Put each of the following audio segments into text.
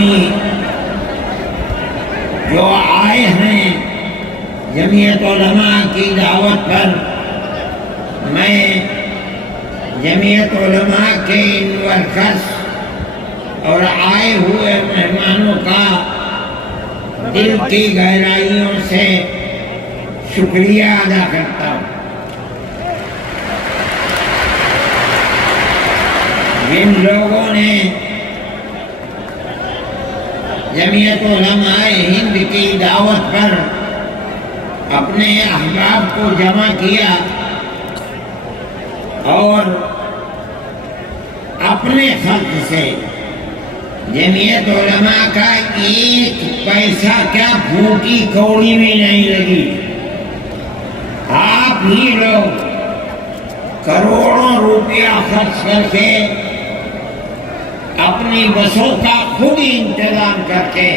آدمی جو آئے ہیں جمعیت علماء کی دعوت پر، میں جمعیت علماء کے ان ورکرز اور آئے ہوئے مہمانوں کا دل کی گہرائیوں سے شکریہ ادا کرتا ہوں۔ جن لوگوں نے جمعیت علماء ہند کی دعوت پر اپنے احباب کو جمع کیا اور اپنے خرچ سے جمعیت علماء کا ایک پیسہ کیا پھوٹی کوڑی بھی نہیں لگی، آپ ہی لوگ کروڑوں روپیہ خرچ کر کے اپنی بسوں کا خود ہی انتظام کر کے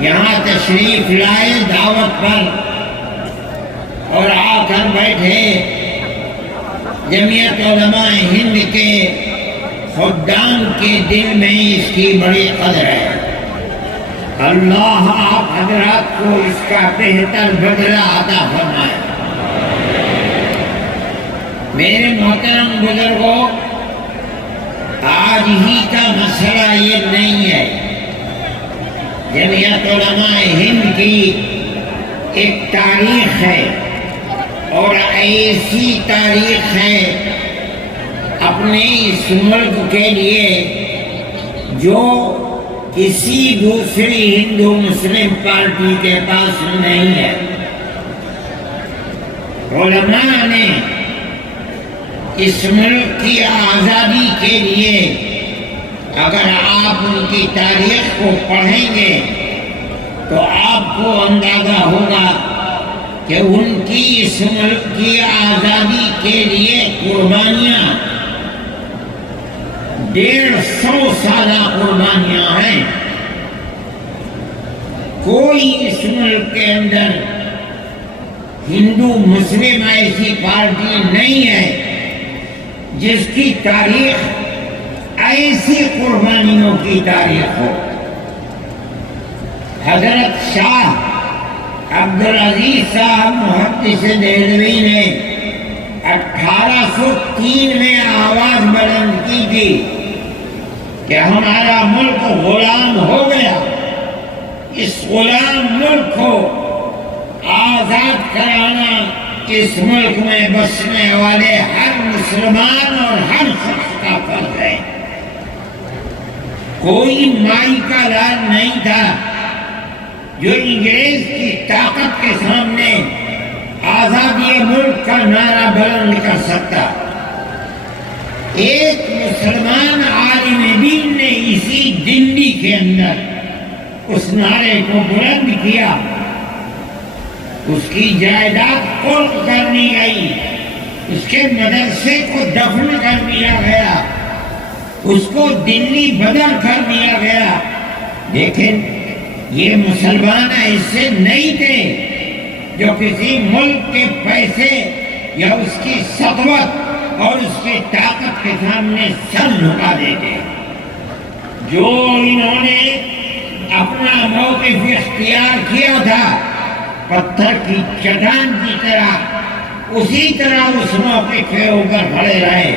یہاں تشریف لائے دعوت پر اور آ کر بیٹھے۔ جمعیت علماء ہند کے خدام کے دل میں اس کی بڑی قدر ہے۔ اللہ آپ حضرات کو اس کا بہتر بدلہ عطا فرمائے۔ میرے محترم بزرگوں، آج ہی کا مسئلہ یہ نہیں ہے۔ جمعیت علماء ہند کی ایک تاریخ ہے اور ایسی تاریخ ہے اپنے اس ملک کے لیے جو کسی دوسری ہندو مسلم پارٹی کے پاس نہیں ہے۔ علماء نے اس ملک کی آزادی کے لیے اگر آپ ان کی تاریخ کو پڑھیں گے تو آپ کو اندازہ ہوگا کہ ان کی اس ملک کی آزادی کے لیے قربانیاں 150 سالہ قربانیاں ہیں۔ کوئی اس ملک کے اندر ہندو مسلم ایسی پارٹی نہیں ہے جس کی تاریخ ایسی قربانیوں کی تاریخ ہو۔ حضرت شاہ عبدالعزیز صاحب محدث دہلوی نے 1803 میں آواز بلند کی تھی کہ ہمارا ملک غلام ہو گیا، اس غلام ملک کو آزاد کرانا اس ملک میں بسنے والے ہر مسلمان اور ہر شخص کا فرض ہے۔ کوئی مائی کا لال نہیں تھا جو انگریز کی طاقت کے سامنے آزادی ملک کا نعرہ بلند کر سکتا۔ ایک مسلمان عالم دین نے اسی دلی کے اندر اس نعرے کو بلند کیا، اس کی جائیداد قلع کر دی گئی، اس کے مدرسے کو دفن کر دیا گیا، اس کو دلی بدل کر دیا گیا۔ لیکن یہ مسلمان ایسے نہیں تھے جو کسی ملک کے پیسے یا اس کی سطوت اور اس کی طاقت کے سامنے سر جھکا دیتے۔ جو انہوں نے اپنا موقف اختیار کیا تھا پتھر کی چٹان کی طرح، اسی طرح اس موقف کے اوپر کھڑے رہے۔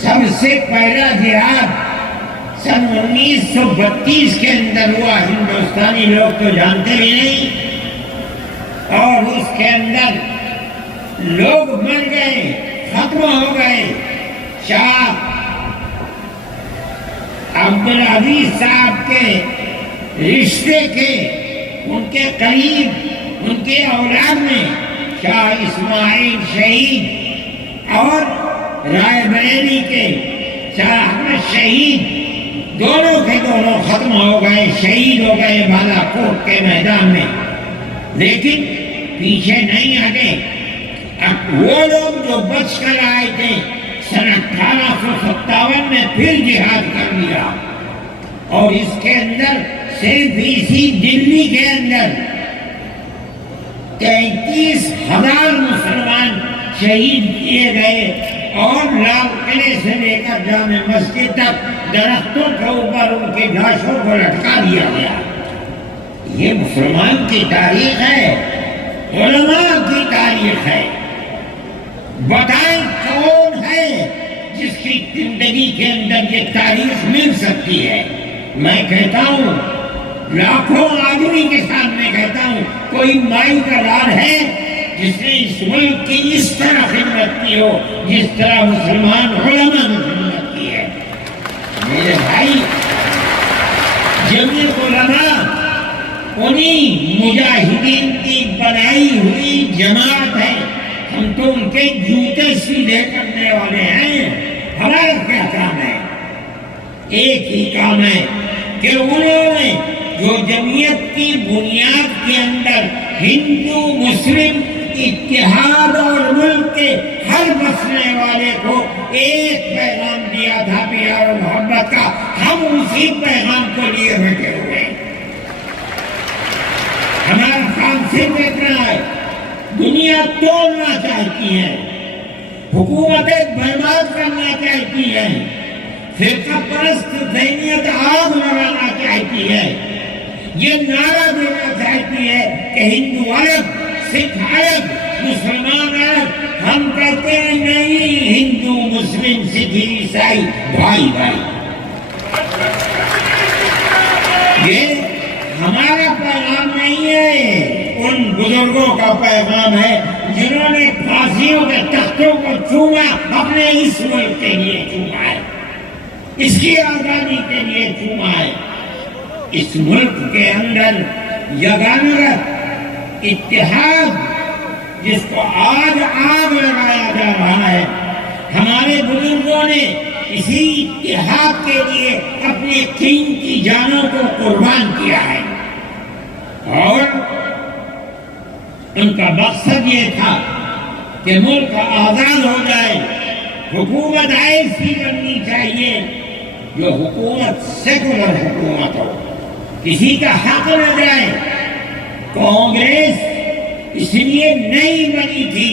سب سے پہلا جہاد سن 1932 کے اندر ہوا، ہندوستانی لوگ تو جانتے بھی نہیں، اور اس کے اندر لوگ مر گئے، ختم ہو گئے۔ شاہ عبدالعزیز صاحب کے رشتے کے ان کے قریب ان کے اولاد میں شاہ اسماعیل شہید اور رائے بریلی کے شاہ احمد شہید دونوں کے دونوں ختم ہو گئے، شہید ہو گئے بالا کوٹ کے میدان میں۔ لیکن پیچھے نہیں ہٹے۔ اب وہ لوگ جو بچ کر آئے تھے سن 1857 میں پھر جہاد کر لیا، اور اس کے اندر صرف اسی دلی کے اندر 33,000 مسلمان شہید کیے گئے اور لال قلعے سے لے کر جامع مسجد تک درختوں کے اوپر ان کے لاشوں کو لٹکا دیا گیا۔ یہ مسلمان کی تاریخ ہے، علماء کی تاریخ ہے۔ بتائیں کون ہے جس کی زندگی کے اندر یہ تاریخ مل سکتی ہے؟ میں کہتا ہوں، لاکھوں آدمی کے سامنے کہتا ہوں، کوئی مائی کا لال ہے جس نے اس ملک کی اس طرح خدمت کی ہو جس طرح مسلمان علماء نے خدمت کی ہے؟ میرے بھائی، جمعیت علماء انہی مجاہدین کی بنائی ہوئی جماعت ہے۔ ہم تو ان کے جوتے سیدھے کرنے والے ہیں۔ ہمارا کیا کام ہے؟ ایک ہی کام ہے کہ انہوں نے جو جمعیت کی بنیاد کے اندر ہندو مسلم اتحاد اور ملک کے ہر بسنے والے کو ایک پیغام دیا تھا پیار و محبت کا، ہم اسی پیغام کو لیے بیٹھے ہوئے ہیں۔ ہمارا کام صرف اتنا ہے، دنیا توڑنا چاہتی ہے، حکومتیں برباد کرنا چاہتی ہے، فرقہ پرست ذہنیت آگ لگانا چاہتی ہے، یہ نعرہ دینا چاہتی ہے کہ ہندو الگ، سکھ الگ، مسلمان الگ۔ ہم کہتے ہیں نہیں، ہندو مسلم سکھ عیسائی بھائی بھائی۔ یہ ہمارا پیغام نہیں ہے، ان بزرگوں کا پیغام ہے جنہوں نے پھانسیوں کے تختوں کو چوما، اپنے اس ملک کے لیے چوما ہے، اس کی آزادی کے لیے چوما ہے۔ اس ملک کے اندر یگانگت، اتحاد، جس کو آج آگ لگایا جا رہا ہے، ہمارے بزرگوں نے اسی اتحاد کے لیے اپنی قیمتی جانوں کو قربان کیا ہے، اور ان کا مقصد یہ تھا کہ ملک آزاد ہو جائے، حکومت ایسی بننی چاہیے جو حکومت سیکولر حکومت ہو، کسی کا حق نہ جائے۔ کانگریس اس لیے نہیں بنی تھی،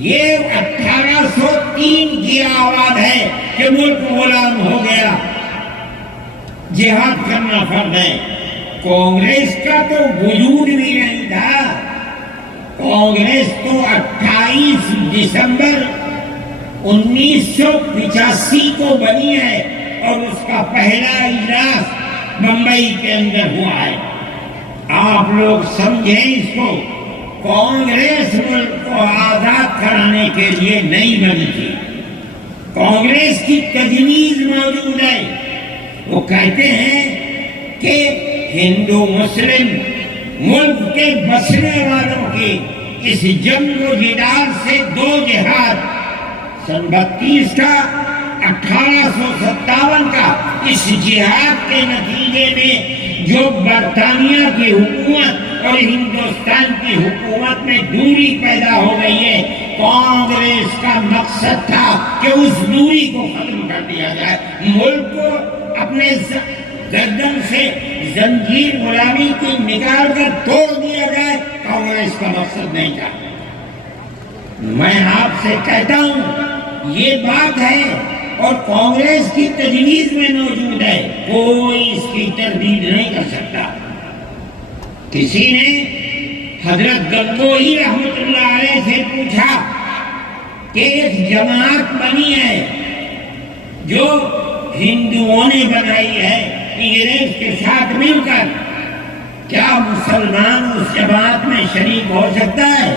یہ 1803 کی آواز ہے کہ ملک غلام ہو گیا، جہاد کرنا فرض ہے۔ کانگریس کا تو وجود بھی نہیں تھا، کانگریس تو 28 دسمبر 1985 کو بنی ہے، اور اس کا پہلا اجلاس بمبئی کے اندر ہوا ہے۔ آپ لوگ سمجھیں اس کو، کانگریس ملک کو آزاد کرانے کے لیے نہیں بنی تھی، کانگریس کی تجویز موجود ہے۔ وہ کہتے ہیں کہ ہندو مسلم ملک کے بسنے والوں کی اس جنگ و جدال سے دو جہاد، سن 32 کا، 1857 کا، اس جہاد کے نتیجے میں جو برطانیہ کی حکومت اور ہندوستان کی حکومت میں دوری پیدا ہو گئی ہے، کانگریس کا مقصد تھا کہ اس دوری کو ختم کر دیا جائے، ملک کو اپنے گردن سے زنجیر غلامی کی نکال کر توڑ دیا جائے۔ کانگریس کا مقصد نہیں تھا۔ میں آپ سے کہتا ہوں یہ بات ہے، اور کانگریس کی تجویز میں موجود ہے، کوئی اس کی تردید نہیں کر سکتا۔ کسی نے حضرت گنگوہی رحمت اللہ علیہ سے پوچھا کہ ایک جماعت بنی ہے جو ہندوؤں نے بنائی ہے انگریز کے ساتھ مل کر، کیا مسلمان اس جماعت میں شریک ہو سکتا ہے؟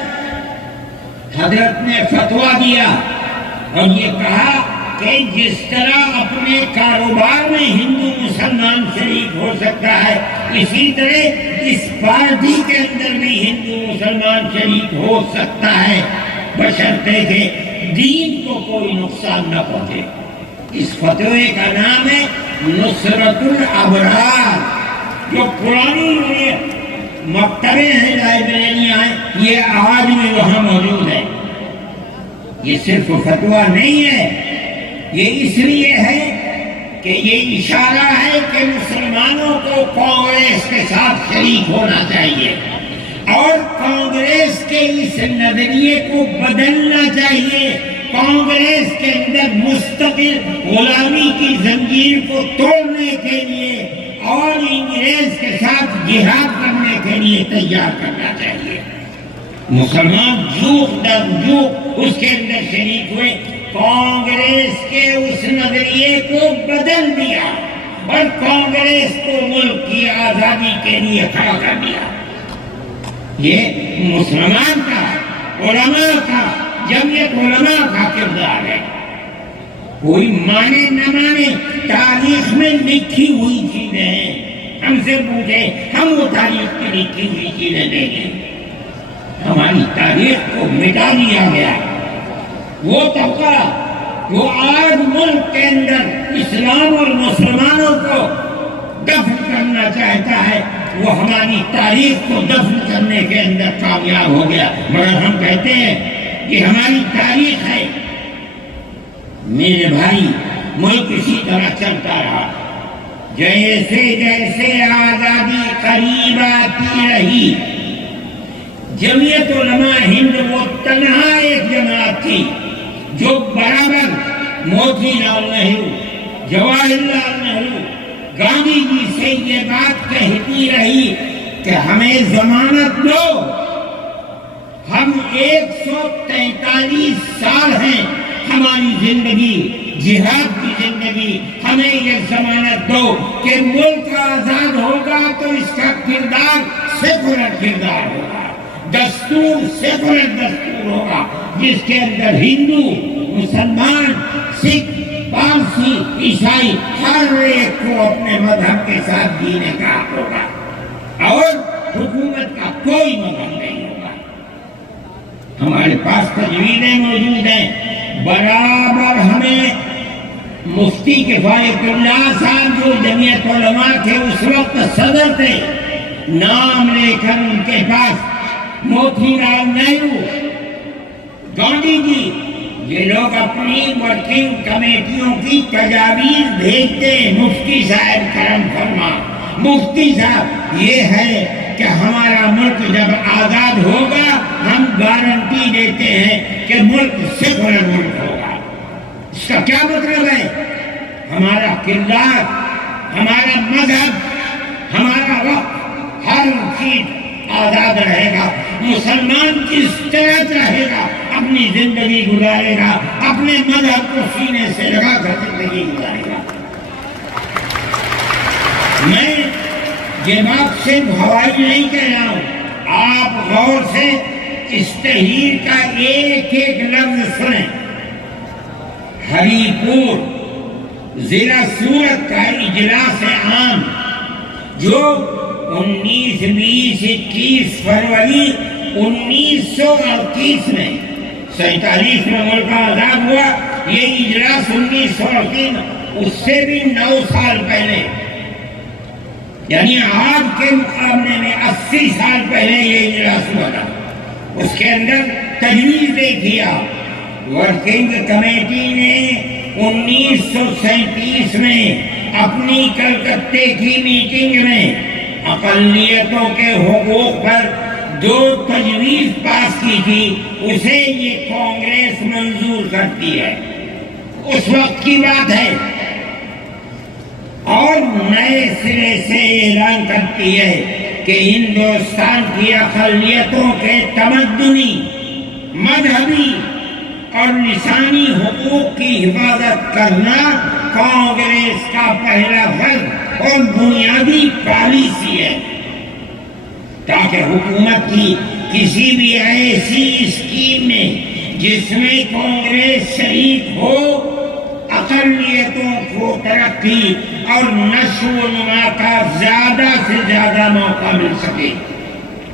حضرت نے فتویٰ دیا اور یہ کہا کہ جس طرح اپنے کاروبار میں ہندو مسلمان شریک ہو سکتا ہے، اسی طرح اس پارٹی کے اندر بھی ہندو مسلمان شریک ہو سکتا ہے، بشرطے کہ دین کو کوئی نقصان نہ پہنچے۔ اس فتوے کا نام ہے نصرت الابرار، جو پرانی مکتبیں ہیں، لائبریریاں ہیں، یہ آج بھی وہاں موجود ہے۔ یہ صرف فتویٰ نہیں ہے، یہ اس لیے ہے کہ یہ اشارہ ہے کہ مسلمانوں کو کانگریس کے ساتھ شریک ہونا چاہیے، اور کانگریس کے اس نظریے کو بدلنا چاہیے کانگریس کے اندر مستقل غلامی کی زنجیر کو توڑنے کے لیے اور انگریز کے ساتھ جہاد کرنے کے لیے تیار کرنا چاہیے۔ مسلمان جوک در جوک اس کے اندر شریک ہوئے، کانگریس کے اس نظریے کو بدل دیا اور کانگریس کو ملک کی آزادی کے لیے کھڑا کر دیا۔ یہ مسلمان کا، علماء کا، جمعیت علماء کا کردار ہے۔ کوئی مانے نہ مانے، تاریخ میں لکھی ہوئی چیزیں ہیں، ہم سے پوچھے ہم وہ تاریخ کی لکھی ہوئی چیزیں دیں گے۔ ہماری تاریخ کو مٹا دیا گیا۔ وہ طبقہ جو آج ملک کے اندر اسلام اور مسلمانوں کو دفن کرنا چاہتا ہے، وہ ہماری تاریخ کو دفن کرنے کے اندر کامیاب ہو گیا۔ مگر ہم کہتے ہیں کہ ہماری تاریخ ہے۔ میرے بھائی، ملک اسی طرح چلتا رہا، جیسے جیسے آزادی قریب آتی رہی، جمعیت علماء ہند وہ تنہا ایک جماعت تھی جو برابر موتی لال نہرو، جواہر لال نہرو، گاندھی جی سے یہ بات کہتی رہی کہ ہمیں ضمانت دو، ہم 143 سال ہیں ہماری زندگی، جہاد کی زندگی، ہمیں یہ ضمانت دو کہ ملک آزاد ہوگا تو اس کا کردار سیکولر کردار ہوگا، دستور سیکولر دستور ہوگا، جس کے اندر ہندو، مسلمان، سکھ، پارسی، عیسائی ہر ایک کو اپنے مذہب کے ساتھ جینے کا حق ہوگا اور حکومت کا کوئی مذہب نہیں ہوگا۔ ہمارے پاس تجویزیں موجود ہیں، برابر ہمیں مفتی کفایت اللہ صاحب جو جمعیت علماء کے اس وقت صدر تھے، نام لے کر ان کے پاس موتی لال نہرو، گاندھی جی، یہ لوگ اپنی ورکنگ کمیٹیوں کی تجاویز بھیجتے ہیں، مفتی صاحب کرم فرما، مفتی صاحب یہ ہے کہ ہمارا ملک جب آزاد ہوگا ہم گارنٹی دیتے ہیں کہ ملک سیکولر ملک ہوگا۔ اس کا کیا مطلب ہے؟ ہمارا کردار، ہمارا مذہب، ہمارا وقت، ہر چیز آزاد رہے گا۔ مسلمان کس طرح رہے گا، اپنی زندگی گزارے گا، اپنے مذہب کو سینے سے لگا کر زندگی گزارے گا۔ میں یہ بات صرف ہوائی نہیں کہہ رہا ہوں، آپ غور سے اس تحریر کا ایک ایک لفظ سنیں۔ ہری پور ضلع سورت کا اجلاس عام جو 19، 20، 21 فروری 1938 میں 47 میں ملک آزاد ہوا، یہ اجلاس 1938 اس سے بھی 9 سال پہلے، یعنی آج کے مقابلے میں 80 سال پہلے یہ اجلاس ہوا تھا۔ اس کے اندر تجویز کیا، ورکنگ کمیٹی نے 1937 میں اپنی کلکتے کی میٹنگ میں اقلیتوں کے حقوق پر 2 تجویز پاس کی تھی، اسے یہ کانگریس منظور کرتی ہے، اس وقت کی بات ہے، اور نئے سرے سے اعلان کرتی ہے کہ ہندوستان کی اقلیتوں کے تمدنی، مذہبی اور لسانی حقوق کی حفاظت کرنا کانگریس کا پہلا فرض اور بنیادی پالیسی ہے، تاکہ حکومت کی کسی بھی ایسی اسکیم میں جس میں کانگریس شریک ہو، اقلیتوں کو ترقی اور نشو و نما کا زیادہ سے زیادہ موقع مل سکے۔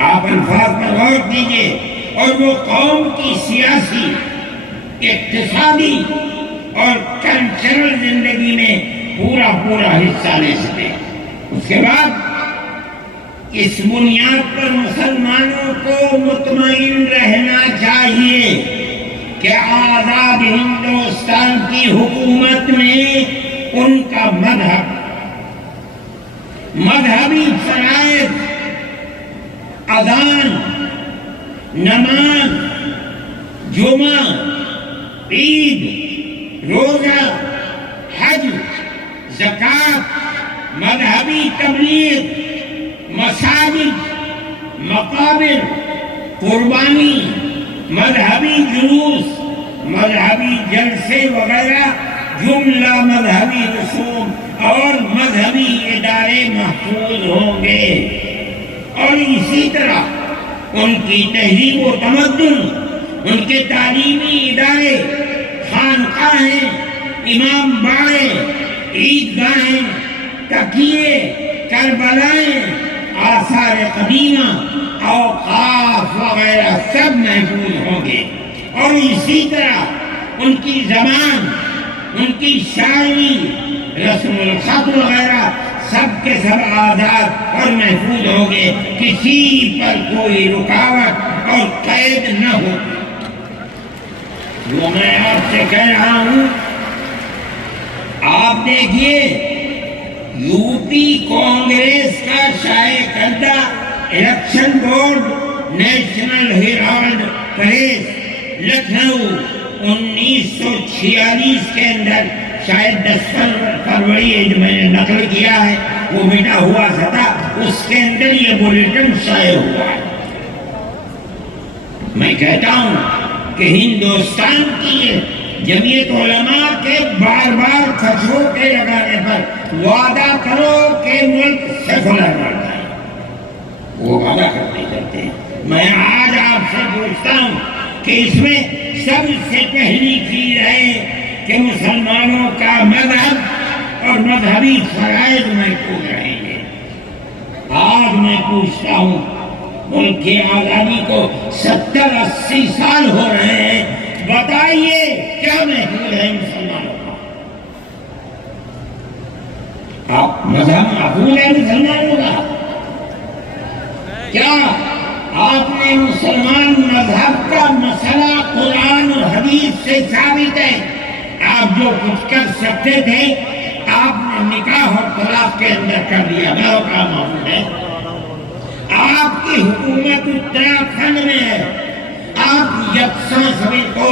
آپ الفاظ پر غور کیجیے، اور وہ قوم کی سیاسی، اقتصادی اور کلچرل زندگی میں پورا حصہ لے سکے۔ اس کے بعد اس بنیاد پر مسلمانوں کو مطمئن رہنا چاہیے کہ آزاد ہندوستان کی حکومت میں ان کا مذہب، مذہبی فرائض، اذان، نماز، جمعہ عید، روزہ، حج، زکوٰۃ، مذہبی تبلیغ، مساجد، مقابر، قربانی، مذہبی جلوس، مذہبی جلسے وغیرہ جملہ مذہبی رسوم اور مذہبی ادارے محفوظ ہوں گے، اور اسی طرح ان کی تہذیب و تمدن، ان کے تعلیمی ادارے، خانقاہیں، امام باڑے، عیدگاہیں، تقیے، کربلائیں، آثار قدیمہ، اوقاف وغیرہ سب محفوظ ہوں گے، اور اسی طرح ان کی زبان، ان کی شاعری، رسم الخط وغیرہ سب کے سب آزاد اور محفوظ ہوں گے، کسی پر کوئی رکاوٹ اور قید نہ ہو۔ جو میں آپ سے کہہ رہا ہوں، آپ دیکھیے یو پی کانگریس کا شائع کردہ election board national herald press Lucknow 1946 کے اندر شاید 10 فروری جو میں نے نقل کیا ہے وہ مٹا ہوا تھا، اس کے اندر یہ بلیٹن شائع ہوا ہے۔ میں کہتا ہوں کہ ہندوستان کی جمعیت علماء کے بار بار خطروں کے لگانے پر وعدہ کرو کہ ملک سیکولر بن جائے، وہ وعدہ کرتے چلتے ہیں۔ میں آج آپ سے پوچھتا ہوں کہ اس میں سب سے پہلی چیز ہے کہ مسلمانوں کا مذہب اور مذہبی فرائض محفوظ رہیں گے۔ آج میں پوچھتا ہوں، ملک کی آزادی کو 70-80 سال ہو رہے ہیں، بتائیے کیا محفوظ ہے مسلمانوں کا؟ آپ مذہب محفوظ ہے مسلمانوں کا؟ کیا آپ نے مسلمان مذہب کا مسئلہ قرآن اور حدیث سے ثابت ہے؟ آپ جو کچھ کر سکتے تھے آپ نے نکاح اور طلاق کے اندر کر دیا، وہ کا معمول ہے۔ آپ کی حکومت اتراکھنڈ میں ہے، آپ یکساں سبھی کو،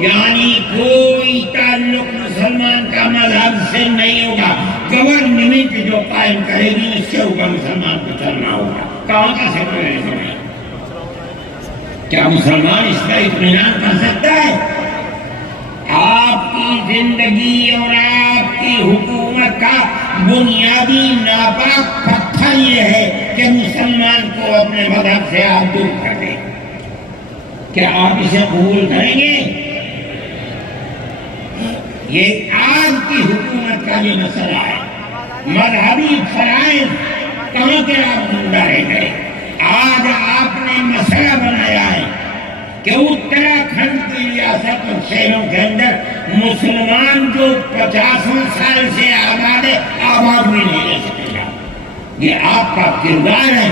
یعنی کوئی تعلق مسلمان کا مذہب سے نہیں ہوگا، گورنمنٹ جو قائم کرے گی اس کے اوپر مسلمان کو چلنا ہوگا۔ کہاں کا سیکولرزم ہے؟ کیا مسلمان اس کا اطمینان کر سکتا ہے؟ آپ کی زندگی اور آپ کی حکومت کا بنیادی ناپاک پتھر یہ ہے کہ مسلمان کو اپنے مذہب سے آپ دور کر دیں۔ کیا آپ اسے قبول کریں گے؟ یہ آج کی حکومت کا یہ مسئلہ ہے۔ مذہبی فرائض کہاں کے آپ زندہ رہ گئے؟ آج آپ نے مسئلہ بنایا ہے کہ اتراکھنڈ کی ریاست اور شہروں کے اندر مسلمان جو 50 سال سے آباد ہے، آباد بھی نہیں رہ سکے گا۔ یہ آپ کا کردار ہے،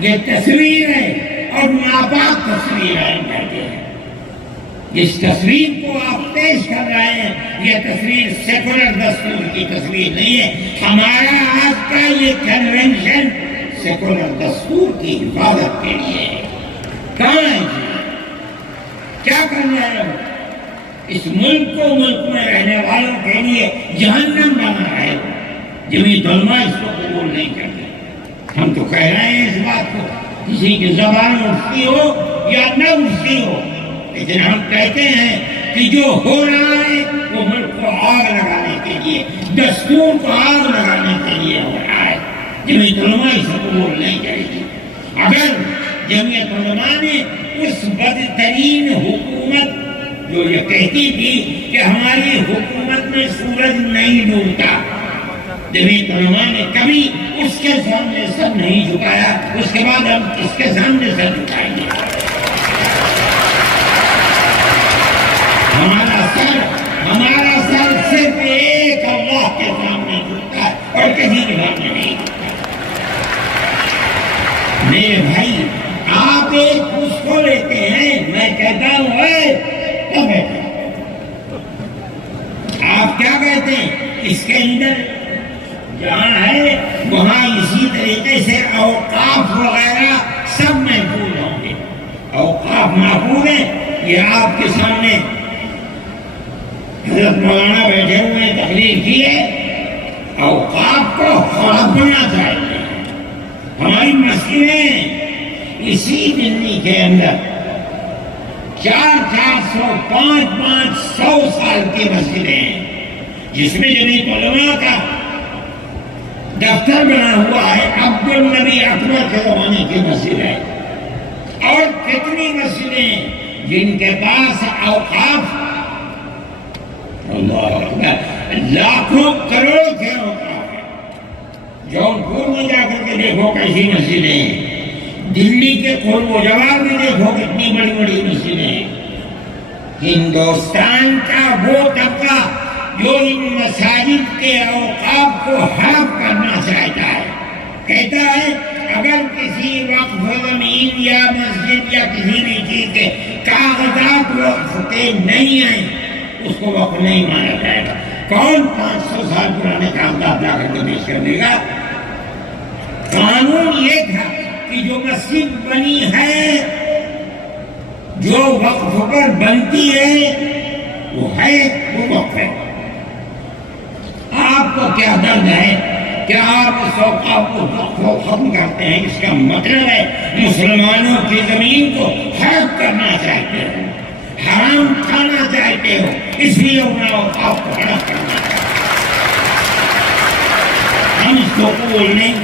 یہ تصویر ہے، اور ناپاک تصویر ہے کہتے ہیں۔ جس تصویر کو آپ پیش کر رہے ہیں یہ تصویر سیکولر دستور کی تصویر نہیں ہے۔ ہمارا آج کا یہ کنونشن سیکولر دستور کی حفاظت کے لیے ہے۔ کہاں ہے؟ کیا کرنا ہے؟ اس ملک کو، ملک میں رہنے والوں کے لیے جہنم بنا ہے۔ جمعیت علماء اس کو قبول نہیں کرتے۔ ہم تو کہہ رہے ہیں اس بات کو، کسی کی زبان اٹھتی ہو یا نہ اٹھتی ہو، لیکن ہم کہتے ہیں کہ جو ہو رہا ہے وہ ملک کو آگ لگانے کے لیے، دستور کو آگ لگانے کے لیے ہو رہا ہے۔ جمعیت علماء اسے قبول نہیں کرے گی۔ اگر جمعیت علماء نے اس بدترین حکومت جو یہ کہتی تھی کہ ہماری حکومت میں سورج نہیں ڈوبتا، جمعیت علماء نے کبھی اس کے سامنے سر نہیں جھکایا، اس کے بعد ہم اس کے سامنے سر جھکائیں گے۔ ہمارا سر صرف ایک اللہ کے سامنے جھکتا ہے اور کسی کے سامنے نہیں جھکتا۔ میرے بھائی، آپ ایک اس کو لیتے ہیں، میں کہتا ہوں آپ کیا کہتے ہیں؟ اس کے اندر جہاں ہے وہاں اسی طریقے سے اوقاف وغیرہ سب محفوظ ہوں گے۔ اوقاف محفوظ ہیں، یہ آپ کے سامنے حضرت مولانا بیٹھے ہوئے تقریر کی ہے، اوقاف کو ہڑپنا چاہیے. ہماری مسجدیں اسی دلی کے اندر 400 500 سال کی مسجدیں ہیں، جس میں جمعیت علماء کا دفتر بنا ہوا ہے. عبد النبی اکبر کے زمانے کی مسجد ہے. اور کتنی مسجدیں جن کے پاس اوقاف اللہ اکبر لاکھوں کروڑوں کے اوقاف ہیں. جونپور میں جا کر کے دیکھو کیسی مسجدیں ہیں، دلی کے قرب و جوار میں دیکھو کتنی بڑی بڑی مسجدیں ہیں. ہندوستان کا وہ طبقہ جو ان مساجد کے اوقاف کو ہڑپ کرنا چاہتا ہے، کہتا ہے اگر کسی وقف زمین یا مسجد یا کسی بھی چیز کے کاغذات وقف کے نہیں آئیں اس کو وقف نہیں مانا جائے گا. کون 500 سال پرانے کاغذات لا کر کے پیش کر دے گا؟ قانون یہ تھا کہ جو مسجد بنی ہے، جو وقف پر بنتی ہے وہ وقف ہے. آپ کو کیا درد ہے کہ آپ اس اوقاف کو ختم کرتے ہیں؟ اس کا مطلب ہے مسلمانوں کی زمین کو ہڑپ کرنا چاہتے ہو، حرام کھانا چاہتے ہو، اس لیے انہیں اوقاف کو ہڑپ کرنا چاہتے ہیں. ہم اس کو قبول نہیں.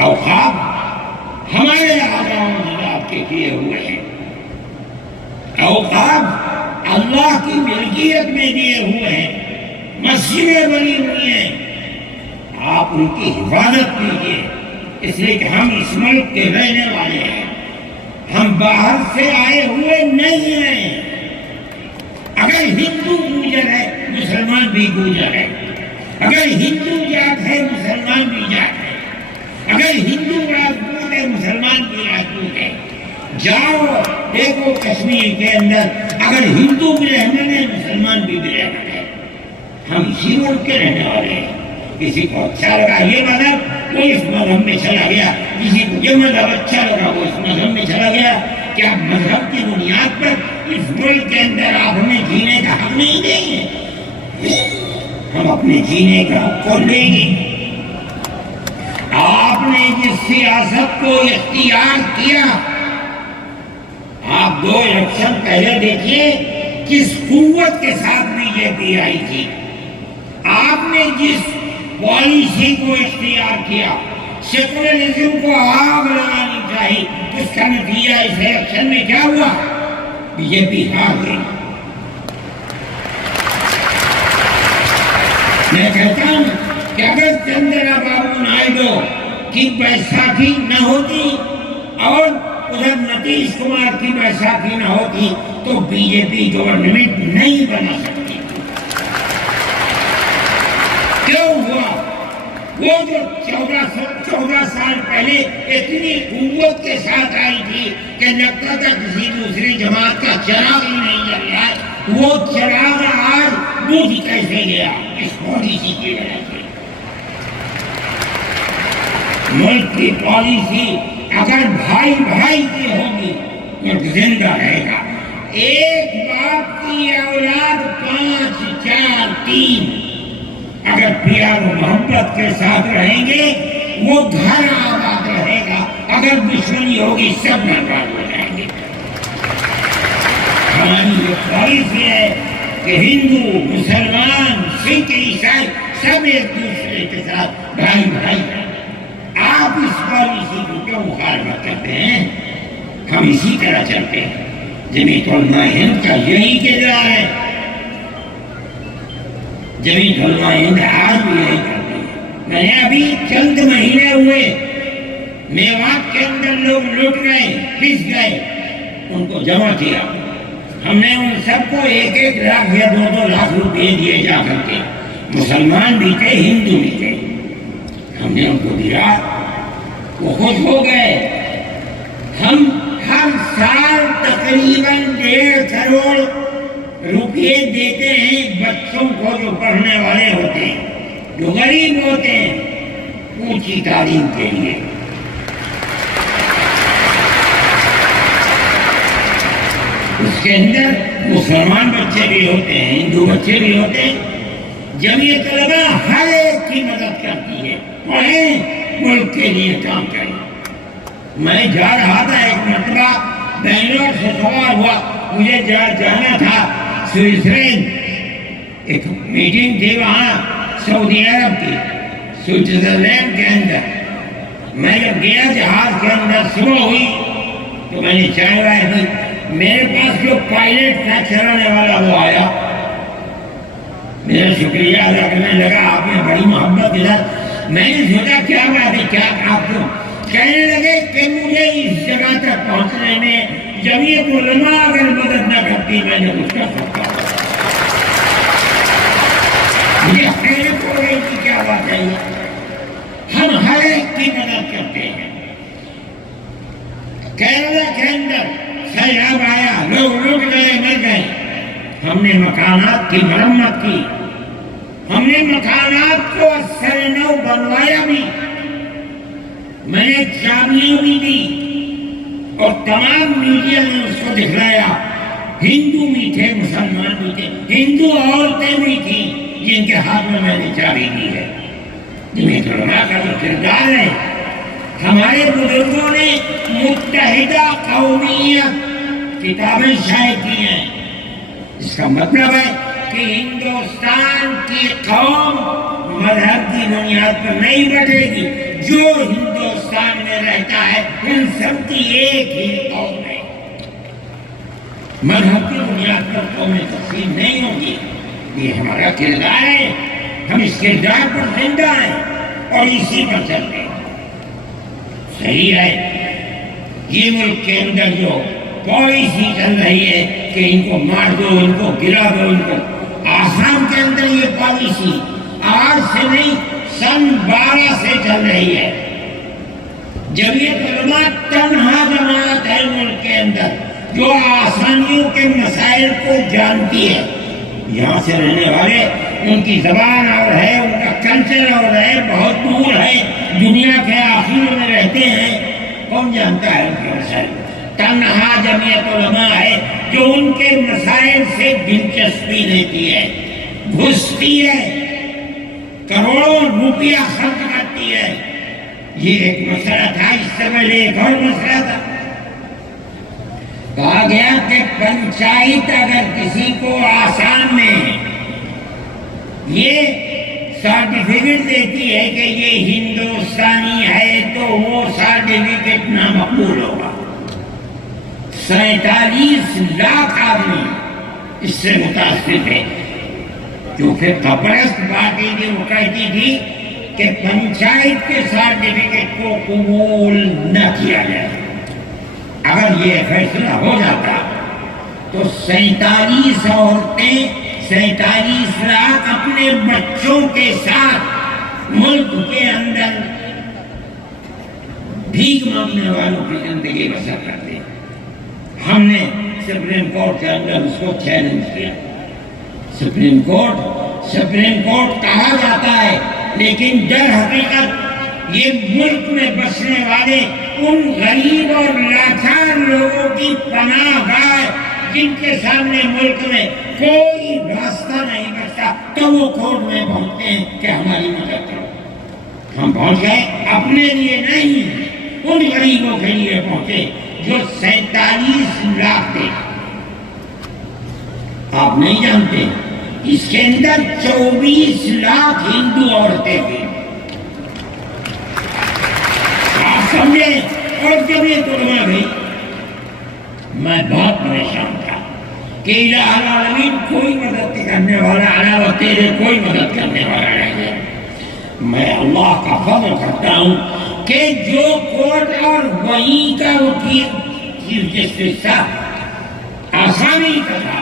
اوقاف ہمارے آقا حضرات کے کیے ہوئے ہیں. اوقاف اللہ کی ملکیت میں دیے ہوئے ہیں. مسجدیں بنی ہوئی ہیں، آپ ان کی حفاظت کیجیے. اس لیے کہ ہم اس ملک کے رہنے والے ہیں، ہم باہر سے آئے ہوئے نہیں ہیں. اگر ہندو گوجر ہے مسلمان بھی گوجر ہے، اگر ہندو جات ہے مسلمان بھی جات ہے، اگر ہندو راجپوت ہے مسلمان بھی راجپوت ہے. جاؤ دیکھو کشمیر کے اندر اگر ہندو بھی رہنے ہے مسلمان بھی رہنے ہے. ہم اسی ملک کے رہنے والے ہیں. کسی کو اچھا لگا یہ مذہب وہ اس مذہب میں چلا گیا، کسی کو یہ مذہب اچھا لگا وہ اس مذہب میں چلا گیا. کیا مذہب کی بنیاد پر اس ملک کے اندر آپ ہمیں جینے کا حق نہیں دیں گے؟ ہم اپنے جینے کا حق کو لیں گے. آپ نے جس سیاست کو اختیار کیا، آپ 2 الیکشن پہلے دیکھیے کس قوت کے ساتھ بی جے پی آئی تھی. آپ نے جس پالیسی کو اختیار کیا، سیکولرزم کو آگ لگانی چاہیے، اس کا نتیجہ اس الیکشن میں کیا ہوا؟ بی جے پی ہار گئی. میں کہتا ہوں کہ اگر چندرا بابو نائیڈو کی بیساکھی نہ ہوتی اور ادھر نتیش کمار کی بیساکھی نہ ہوتی تو بی جے پی گورنمنٹ نہیں بنا سکتی. کیوں ہوا؟ وہ جو 14 سال پہلے اتنی قوت کے ساتھ آئی تھی کہ لگتا تھا کسی دوسری جماعت کا چراغ ہی نہیں جل رہا ہے، وہ چراغ آج بجھ کیسے گیا؟ اس پالیسی کی وجہ سے. ملک کی پالیسی اگر بھائی بھائی کی ہوگی ملک زندہ رہے گا. ایک باپ کی اولاد 5 4 3 اگر پیار و محبت کے ساتھ رہیں گے وہ گھر آباد رہے گا. اگر دشمنی ہوگی سب برباد ہو جائیں گے. ہماری یہ پالیسی ہے کہ ہندو مسلمان سکھ عیسائی سب ایک دوسرے کے ساتھ بھائی بھائی ہیں. آپ اس پالیسی کو کیوں مخالفت کرتے ہیں؟ ہم اسی طرح چلتے ہیں. جمعیت علماء ہند کا یہی کردار ہے. جمعیت علماء ہند آج بھی یہی کرتے ہیں. میں نے ابھی چند مہینے ہوئے میوات کے اندر لوگ لٹ گئے، پس گئے، ان کو جمع کیا. ہم نے ان سب کو 1 لاکھ یا 2 لاکھ روپے دیے جا کر کے. مسلمان بھی تھے، ہندو بھی تھے. ہم نے ان کو دیا، وہ خوش ہو گئے. ہم ہر سال تقریباً 1.5 کروڑ روپے دیتے ہیں بچوں کو جو پڑھنے والے ہوتے ہیں، جو غریب ہوتے ہیں، اونچی تعلیم کے لیے. اس اس کے اندر مسلمان بچے بھی ہوتے ہیں، ہندو بچے بھی ہوتے ہیں۔ جمعیت علماء ہر ایک کی مدد کرتی ہے، پڑھیں، ملک کے لیے کام کریں۔ میں جا رہا تھا ایک مرتبہ بنگلور سے سوار ہوا، مجھے جانا تھا سوئٹزرلینڈ، ایک میٹنگ تھی وہاں سعودی عرب کی، سوئٹزرلینڈ کے اندر۔ میں جب گیا جہاز کے اندر صبح ہوئی تو میں نے چائے وائے دی، میرے پاس جو پائلٹ تھا چلانے والا وہ آیا، میرا شکریہ ادا کرنے لگا، آپ نے بڑی محبت کے ساتھ۔ میں نے سوچا کیا بات ہے، کیا آپ کیوں؟ کہنے لگے کہ مجھے اس جگہ تک پہنچنے میں جمعیت علماء اگر مدد نہ کرتی میں نے کچھ کر سکتا ہوں۔ مجھے حیرت ہو گئی کہ کیا بات ہے، ہم ہر ایک کی مدد کرتے ہیں۔ کیرلا کے اندر سیلاب آیا، لوگ لٹ گئے، مر گئے، ہم نے مکانات کی مرمت کی، ہم نے مکانات کو اثر نو بنوایا بھی، میں نے چابیاں بھی دی اور تمام میڈیا نے اس کو دکھلایا۔ ہندو بھی تھے، مسلمان بھی تھے، ہندو عورتیں بھی تھیں جن کے ہاتھ میں نے چابی دی ہے۔ جمعیت علماء کا جو کردار ہے، ہمارے بزرگوں نے متحدہ قومیت کتابیں شائع کی ہیں۔ اس کا مطلب ہے کہ ہندوستان کی قوم مذہب کی بنیاد پر نہیں بٹے گی، جو ہندوستان میں رہتا ہے ان سب کی ایک ہی قوم ہے، مذہب کی بنیاد پر قومیں تقسیم نہیں ہوگی۔ یہ ہمارا کردار ہے، ہم اس کردار پر زندہ ہیں اور اسی پر چل رہے ہیں۔ صحیح ہے، یہ ملک کے اندر جو پالیسی چل رہی ہے کہ ان کو مار دو، ان کو گرا دو، ان کو، آسام کے اندر یہ پالیسی آج سے نہیں سن 12 سے چل رہی ہے۔ جمعیت علماء تنہا جماعت ہے ملک کے اندر جو آسامیوں کے مسائل کو جانتی ہے۔ یہاں سے رہنے والے، ان کی زبان اور ہے، ان کا کلچر اور ہے، بہت دور ہے، دنیا کے آخر میں رہتے ہیں، کون جانتا ہے ان کے مسائل؟ تنہا جمعیت علماء ہے جو ان کے مسائل سے دلچسپی لیتی ہے، گھستی ہے، کروڑوں روپیہ خرچ کرتی ہے۔ یہ ایک مسئلہ تھا، اس سے پہلے ایک اور مسئلہ تھا، کہا گیا کہ پنچایت اگر کسی کو آسام میں یہ سرٹیفکیٹ دیتی ہے کہ یہ ہندوستانی ہے تو وہ سرٹیفکیٹ نامقبول ہوگا۔ 47 لاکھ آدمی اس سے متاثر ہے، کیونکہ کپرست پارٹی بھی وہ کہتی تھی کہ پنچایت کے سرٹیفکیٹ کو قبول نہ کیا جائے۔ اگر یہ فیصلہ ہو جاتا تو 47 عورتیں، 47 لاکھ اپنے بچوں کے ساتھ ملک کے اندر بھیک مانگنے والوں کی زندگی بسر کرتے۔ ہم نے سپریم کورٹ کے اندر اس کو چیلنج کیا۔ سپریم کورٹ کہا جاتا ہے، لیکن در حقیقت یہ ملک میں بسنے والے ان غریب اور لاچار لوگوں کی پناہ گاہ جن کے سامنے ملک میں کوئی راستہ نہیں بچتا تو وہ کورٹ میں پہنچتے ہیں کہ ہماری مدد کرو۔ ہم پہنچ گئے، اپنے لیے نہیں، ان غریبوں کے لیے پہنچے جو 47 لاکھ تھے۔ آپ نہیں جانتے اس کے اندر 24 لاکھ ہندو عورتیں تھیں۔ آپ سمجھے؟ اور جمعیت علماء بھی، میں بہت پریشان تھا کہ الہ العالمین کوئی مدد کرنے والا علاوہ تیرے کوئی مدد کرنے والا نہیں ہے۔ میں اللہ کا فضل کرتا ہوں کہ جو کورٹ اور وہیں کا وکیل چیف جسٹس تھا، آسامی کا تھا،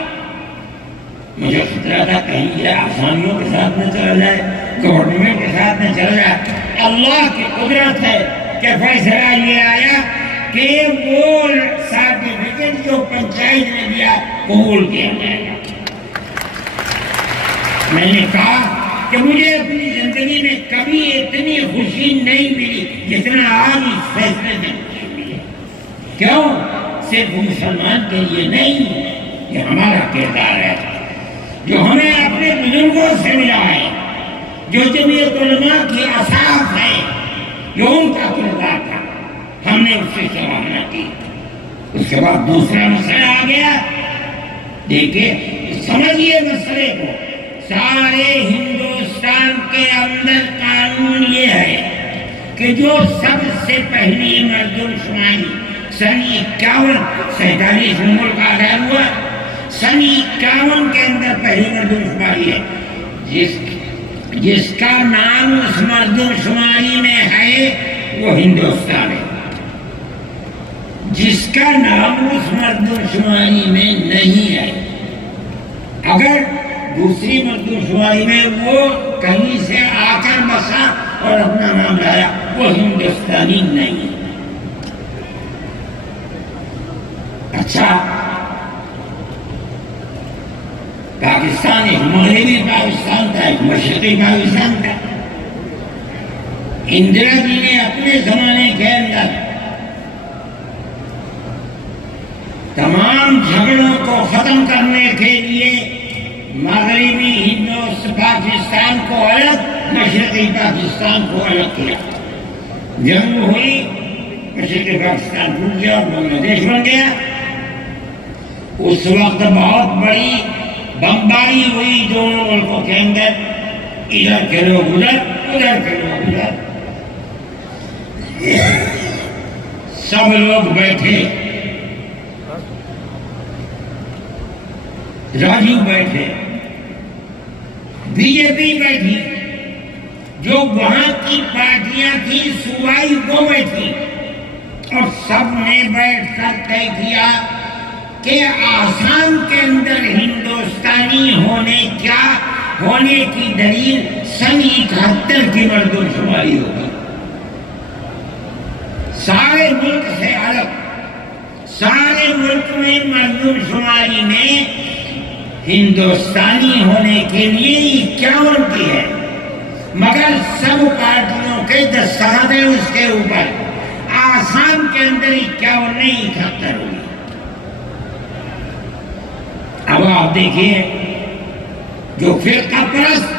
مجھے خطرہ تھا کہیں یہ آسامیوں کے ساتھ نہ چلا جائے، گورنمنٹ کے ساتھ نہ چلا جائے۔ اللہ کی قدرت ہے کہ فیصلہ یہ آیا کہ وہ سرٹیفکیٹ جو پنچایت نے دیا قبول کیا جائے گا۔ میں نے کہا کہ مجھے اپنی زندگی میں کبھی اتنی خوشی نہیں ملی جتنا آج اس فیصلے سے خوشی ملی۔ کیوں؟ صرف مسلمان کے لیے نہیں، یہ ہمارا کردار ہے جو ہمیں اپنے بزرگوں سے ملا ہے، جو جمعیت علماء کی اساس ہے، جو ان کا کردار تھا، ہم نے اس سے سراہنا کی۔ اس کے بعد دوسرا مسئلہ آ گیا، دیکھیے سمجھیے مسئلے کو، سارے ہندوستان کے اندر قانون یہ ہے کہ جو سب سے پہلی مردم شماری سن 47 میں ملک آزاد ہوا، سن 51 کے اندر پہلی مردم شماری ہے، جس کا نام اس مردم شماری میں ہے وہ ہندوستان ہے، جس کا نام اس مردم شماری میں نہیں ہے، اگر دوسری مردم شماری میں وہ کہیں سے آ کر بسا اور اپنا نام لایا، وہ ہندوستانی نہیں۔ اچھا، پاکستان ایک مغربی پاکستان تھا، ایک مشرقی پاکستان تھا۔ اندرا جی نے اپنے زمانے کے اندر تمام جھگڑوں کو ختم کرنے کے لیے مغربی پاکستان کو الگ، مشرقی پاکستان کو الگ کیا۔ جنگ ہوئی، مشرقی پاکستان ٹوٹ گیا اور بنگلہ دیش بن گیا۔ اس وقت بہت بڑی بمباری ہوئی دونوں ملکوں کے اندر، ادھر کے لوگ ادھر، ادھر کے لوگ ادھر، سب لوگ بیٹھے، راجو بیٹھے، بی جے پی بیٹھی، جو وہاں کی پارٹیاں تھیں صوبائی وہ بیٹھی، اور سب نے بیٹھ کر طے کیا کہ آسام کے اندر ہندوستانی ہونے کی دلیل سن 71 کی مردم شماری ہوگی، سارے ملک سے الگ۔ سارے ملک میں مردم شماری میں ہندوستانی ہونے کے لیے 51 کی ہے، مگر سب پارٹیوں کے دستخط ہیں اس کے اوپر۔ آسام کے اندر 51 نہیں 71 ہوگی۔ اب آپ دیکھیے، جو فرقہ پرست،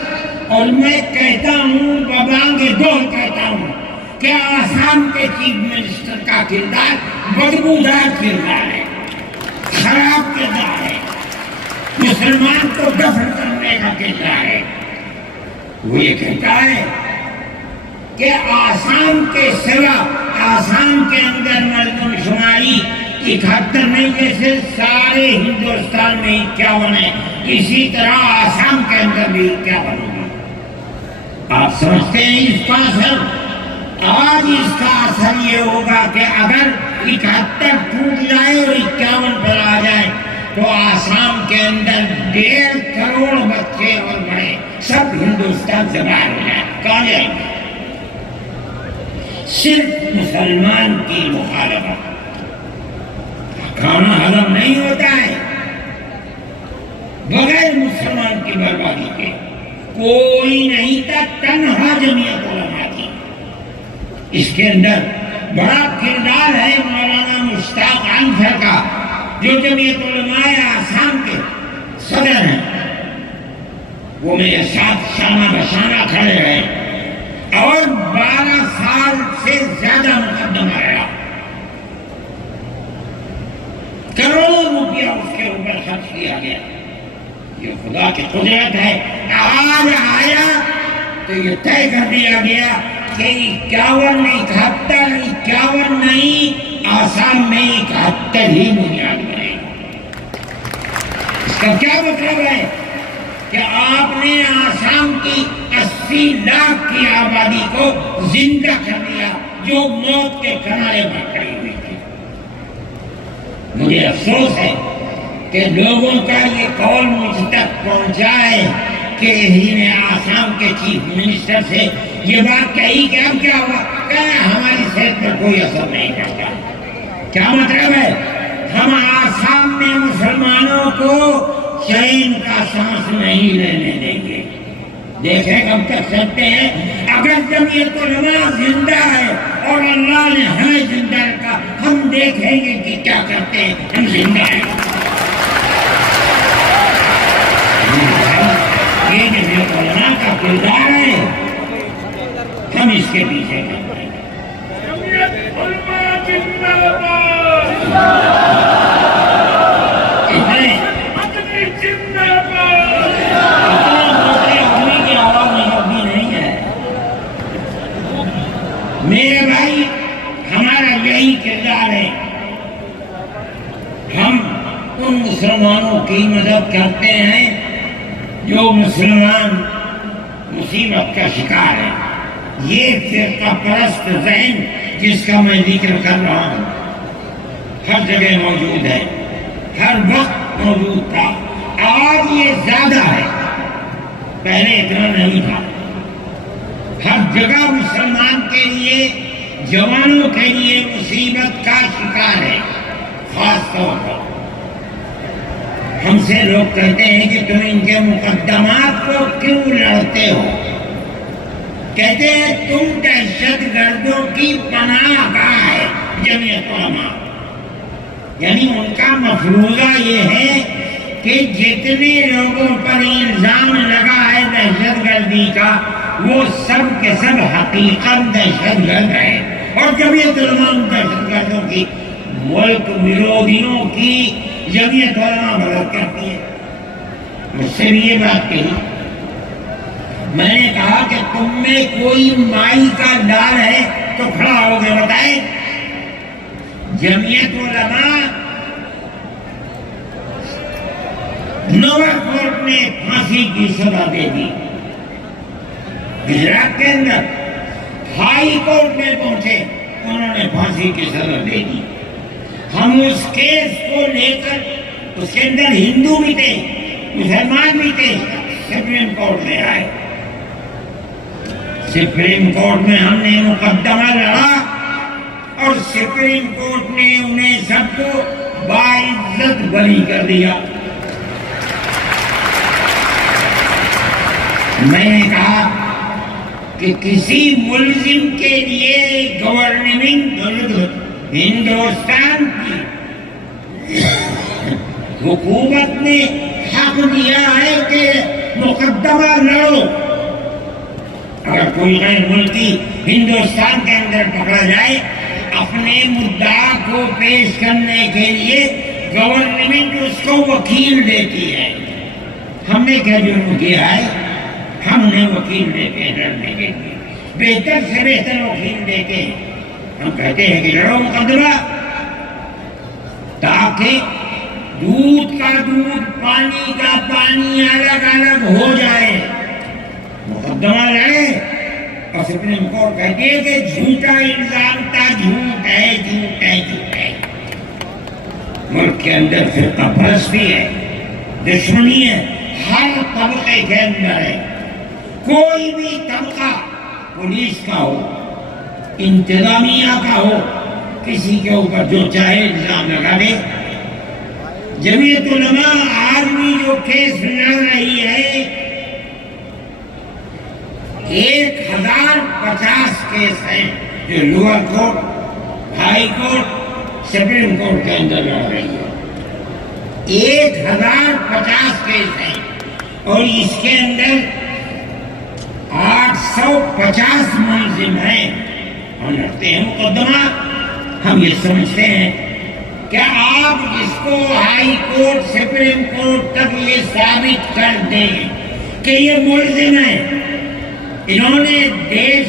اور میں کہتا ہوں ببانگ دور کہتا ہوں کہ آسام کے چیف منسٹر کا کردار بدبودار کردار ہے، خراب کردار ہے، مسلمان کو دفن کرنے کا کردار ہے۔ وہ یہ کہتا ہے کہ آسام کے سوا آسام کے اندر مردم شماری 71 نہیں، جیسے سارے ہندوستان میں 51 ہے، اسی طرح آسام کے اندر بھی 51 ہوگی۔ آپ سمجھتے ہیں اس کا اثر؟ آج اس کا اثر یہ ہوگا کہ اگر 71 ٹوٹ جائے اور 51 پر آ جائے تو آسام کے اندر 1.5 کروڑ بچے اور بڑے سب ہندوستان سے باہر ہو جائیں، کہاں جائیں گے؟ صرف مسلمان کی مخالفت، کھانا ہضم نہیں ہوتا ہے بغیر مسلمان کی بربادی کے۔ کوئی نہیں تھا، تنہا جمعیت علماء تھی۔ اس کے اندر بڑا کردار ہے مولانا مشتاق انصر کا، جو جمعیت علماء آسام کے صدر ہیں۔ وہ میرے ساتھ شانہ بشانہ کھڑے رہے اور 12 سال سے زیادہ مقدمہ رہا، کروڑوں روپیہ اس کے اوپر خرچ کیا گیا۔ یہ خدا کی قدرت ہے۔ آج آیا تو یہ طے کر دیا گیا کہ 51 نہیں، آسام میں 71 ہی بنیاد بنے۔ اس کا کیا مطلب ہے کہ آپ نے آسام کی 80 لاکھ کی آبادی کو زندہ کر دیا، جو موت کے کنارے پر کھڑی ہوئی تھی۔ مجھے افسوس ہے کہ لوگوں کا یہ قول مجھ تک پہنچا ہے کہ انہی نے آسام کے چیف منسٹر سے یہ بات کہی کہ اب کیا ہوا، کہ ہماری صحت پر کوئی اثر نہیں پڑتا۔ کیا مطلب ہے؟ ہم آسام میں مسلمانوں کو چین کا سانس نہیں لینے دیں گے۔ دیکھیں کب تک سکتے ہیں۔ اگر جمعیت علماء زندہ ہے اور اللہ نے ہمیں زندہ رکھا، ہم دیکھیں گے کہ کیا کرتے ہیں۔ ہم زندہ ہیں۔ کردار ہے، ہم اس کے پیچھے کرتے ہیں۔ میرے بھائی، ہمارا یہی کردار ہے، ہم ان مسلمانوں کی مدد کرتے ہیں جو مسلمان مصیبت کا شکار ہے۔ یہ فرقہ پرست ذہن جس کا میں ذکر کر رہا ہوں ہر جگہ موجود ہے، ہر وقت موجود تھا، آج یہ زیادہ ہے، پہلے اتنا نہیں تھا۔ ہر جگہ مسلمان کے لیے، جوانوں کے لیے مصیبت کا شکار ہے۔ خاص طور پر ہم سے لوگ کہتے ہیں کہ تم ان کے مقدمات کو کیوں لڑتے ہو؟ کہتے ہیں تم دہشت گردوں کی پناہ گاہ ہے جمعیت علماء۔ یعنی ان کا مفروضہ یہ ہے کہ جتنے لوگوں پر الزام لگا ہے دہشت گردی کا، وہ سب کے سب حقیقت دہشت گرد ہیں، اور جمعیت علماء دہشت گردوں کی، ملک ورودیوں کی جمعیت علماء مدد کرتی ہے۔ مجھ سے بھی یہ بات کہی، میں نے کہا کہ تم میں کوئی مائی کا ڈال ہے تو کھڑا ہو گئے بتائے۔ جمعیت علماء لوور کورٹ نے پھانسی کی سزا دے دی، گجرات کے اندر ہائی کورٹ میں پہنچے، انہوں نے پھانسی کی سزا دے دی۔ ہم اس کیس کو لے کر، اس کے اندر ہندو بھی تھے، مسلمان بھی تھے، سپریم کورٹ میں آئے۔ سپریم کورٹ میں ہم نے مقدمہ لڑا اور سپریم کورٹ نے انہیں سب کو باعزت بری کر دیا۔ میں نے کہا کہ کسی ملزم کے لیے گورنمنٹ ہندوستان کی حکومت نے حق دیا ہے کہ مقدمہ لڑو۔ اگر کوئی غیر ملکی ہندوستان کے اندر پکڑا جائے، اپنے مدعا کو پیش کرنے کے لیے گورنمنٹ اس کو وکیل دیتی ہے۔ ہم نے کیا جرم کیا ہے؟ ہم نے وکیل دیتے ہیں لڑنے کے لیے، بہتر سے بہتر وکیل دیتے ہیں۔ ہم کہتے ہیں کہ لڑو مقدمہ، تاکہ دودھ کا دودھ، پانی کا پانی الگ الگ ہو جائے۔ مقدمہ لڑے اور سپریم کورٹ کہتی ہے کہ جھوٹا الزام تھا، جھوٹ ہے، جھوٹ ہے، جھوٹ ہے۔ ملک کے اندر فرقہ پرستی ہے، دشمنی ہے، ہر طبقے کے اندر ہے۔ کوئی بھی طبقہ، پولیس کا ہو، انتظامیہ کا ہو، کسی کے اوپر جو چاہے الزام لگا دے۔ جمعیت علماء آج بھی جو کیس لڑ رہی ہے، 1050 کیس ہیں جو lower court, high court, supreme court کے اندر لڑ رہی ہے۔ 1050 کیس ہیں، اور اس کے اندر 850 ملزم ہیں۔ ہم لڑتے ہیں مقدمہ، ہم یہ سمجھتے ہیں کہ آپ اس کو ہائی کورٹ، سپریم کورٹ تک یہ ثابت کر دیں کہ یہ ملزم ہیں، انہوں نے دیش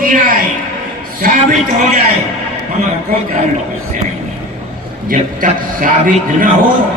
کیا ہے، ثابت ہو جائے، ہمارا کوئی تعلق اس سے نہیں ہے۔ جب تک ثابت نہ ہو